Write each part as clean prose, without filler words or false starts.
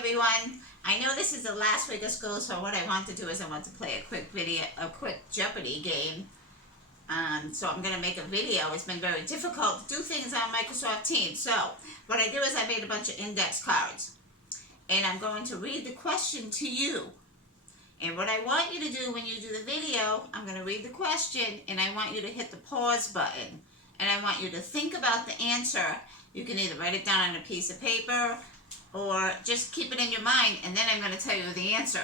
everyone. I know this is the last week of school, so what I want to do is I want to play a quick Jeopardy game. So I'm going to make a video. It's been very difficult to do things on Microsoft Teams. So what I do is I made a bunch of index cards. And I'm going to read the question to you. And what I want you to do when you do the video, I'm going to read the question and I want you to hit the pause button. And I want you to think about the answer. You can either write it down on a piece of paper or just keep it in your mind, and then I'm going to tell you the answer.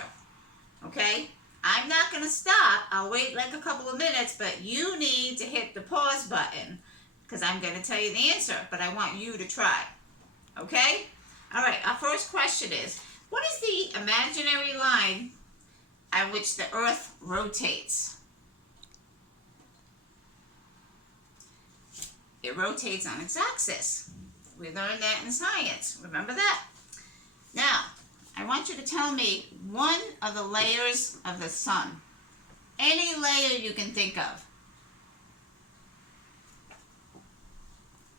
Okay? I'm not going to stop. I'll wait like a couple of minutes, but you need to hit the pause button because I'm going to tell you the answer, but I want you to try. Okay? All right, our first question is, what is the imaginary line on which the Earth rotates? It rotates on its axis. We learned that in science. Remember that? Now, I want you to tell me one of the layers of the sun. Any layer you can think of.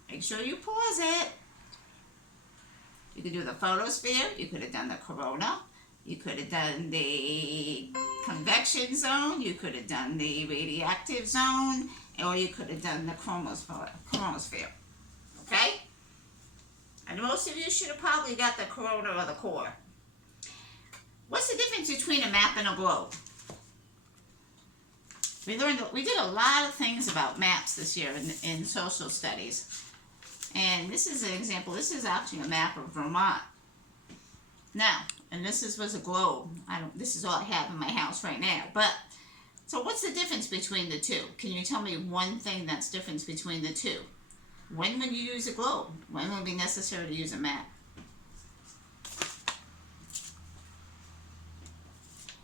Make sure you pause it. You could do the photosphere. You could have done the corona. You could have done the convection zone. You could have done the radioactive zone. Or you could have done the chromosphere. Okay? And most of you should have probably got the corona or the core. What's the difference between a map and a globe? We did a lot of things about maps this year in social studies. And this is an example. This is actually a map of Vermont. Now, and this was a globe. This is all I have in my house right now. But, so what's the difference between the two? Can you tell me one thing that's different between the two? When would you use a globe? When would it be necessary to use a map?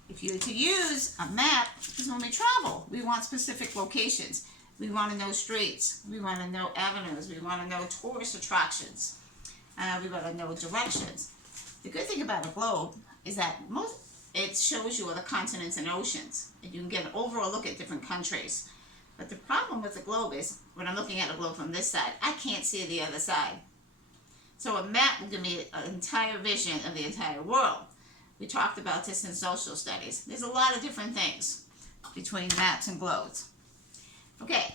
If you were to use a map, because when we travel, we want specific locations. We want to know streets. We want to know avenues. We want to know tourist attractions. We want to know directions. The good thing about a globe is that it shows you all the continents and oceans. And you can get an overall look at different countries. But the problem with the globe is, when I'm looking at a globe from this side, I can't see the other side. So a map will give me an entire vision of the entire world. We talked about this in social studies. There's a lot of different things between maps and globes. Okay,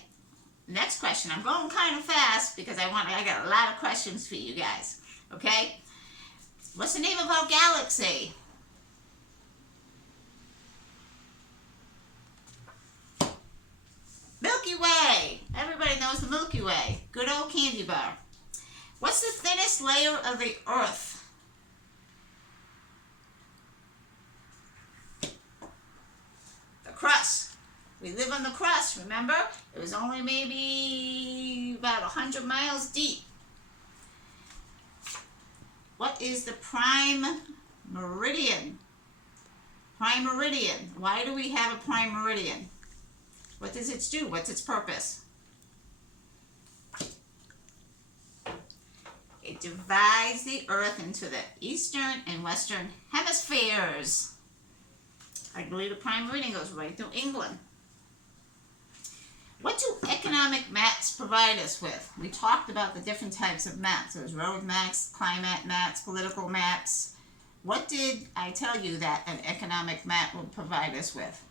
next question. I'm going kind of fast because I got a lot of questions for you guys. Okay? What's the name of our galaxy? Milky Way. Everybody knows the Milky Way. Good old candy bar. What's the thinnest layer of the Earth? The crust. We live on the crust, remember? It was only maybe about 100 miles deep. What is the prime meridian? Prime meridian. Why do we have a prime meridian? What does it do? What's its purpose? It divides the Earth into the eastern and western hemispheres. I believe the prime meridian goes right through England. What do economic maps provide us with? We talked about the different types of maps. There's road maps, climate maps, political maps. What did I tell you that an economic map will provide us with?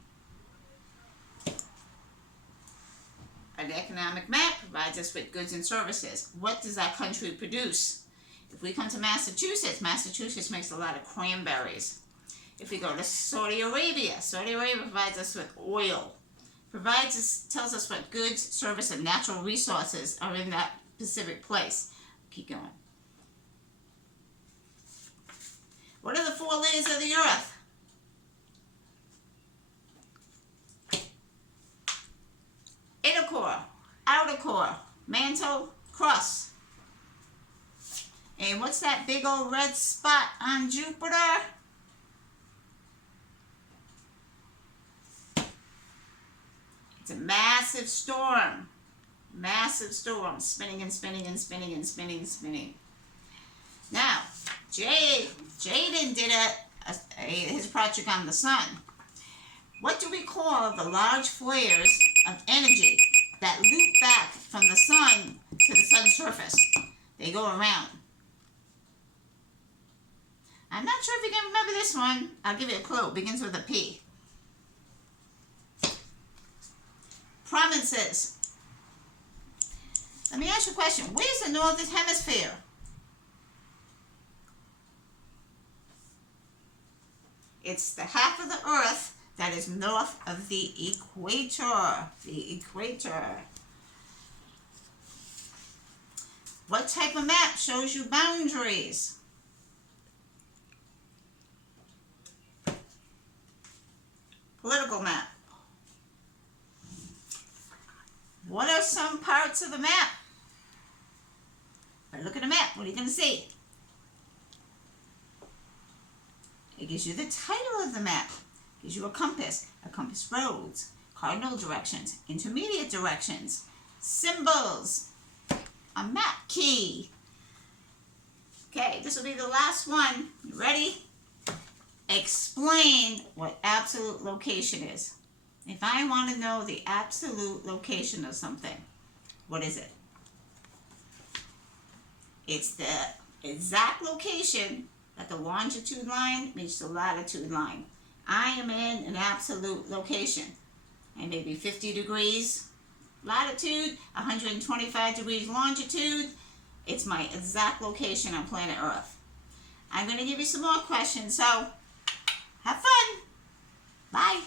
An economic map provides us with goods and services. What does our country produce? If we come to Massachusetts, Massachusetts makes a lot of cranberries. If we go to Saudi Arabia provides us with oil. Tells us what goods, service, and natural resources are in that specific place. Keep going. What are the 4 layers of the Earth? Inner core, outer core, mantle, crust. And what's that big old red spot on Jupiter? It's a massive storm. Massive storm, spinning and spinning and spinning and spinning and spinning. Now, Jaden did his project on the sun. What do we call the large flares of energy that loop back from the sun to the sun's surface? They go around. I'm not sure if you can remember this one. I'll give you a clue. It begins with a P. Provinces. Let me ask you a question. Where's the northern hemisphere? It's the half of the earth that is north of the equator. The equator. What type of map shows you boundaries? Political map. What are some parts of the map? If I look at a map, what are you going to see? It gives you the title of the map. It gives you a compass roads, cardinal directions, intermediate directions, symbols, a map key. Okay, this will be the last one. You ready? Explain what absolute location is. If I want to know the absolute location of something, what is it? It's the exact location that the longitude line meets the latitude line. I am in an absolute location. I may be 50 degrees latitude, 125 degrees longitude. It's my exact location on planet Earth. I'm going to give you some more questions, so have fun. Bye.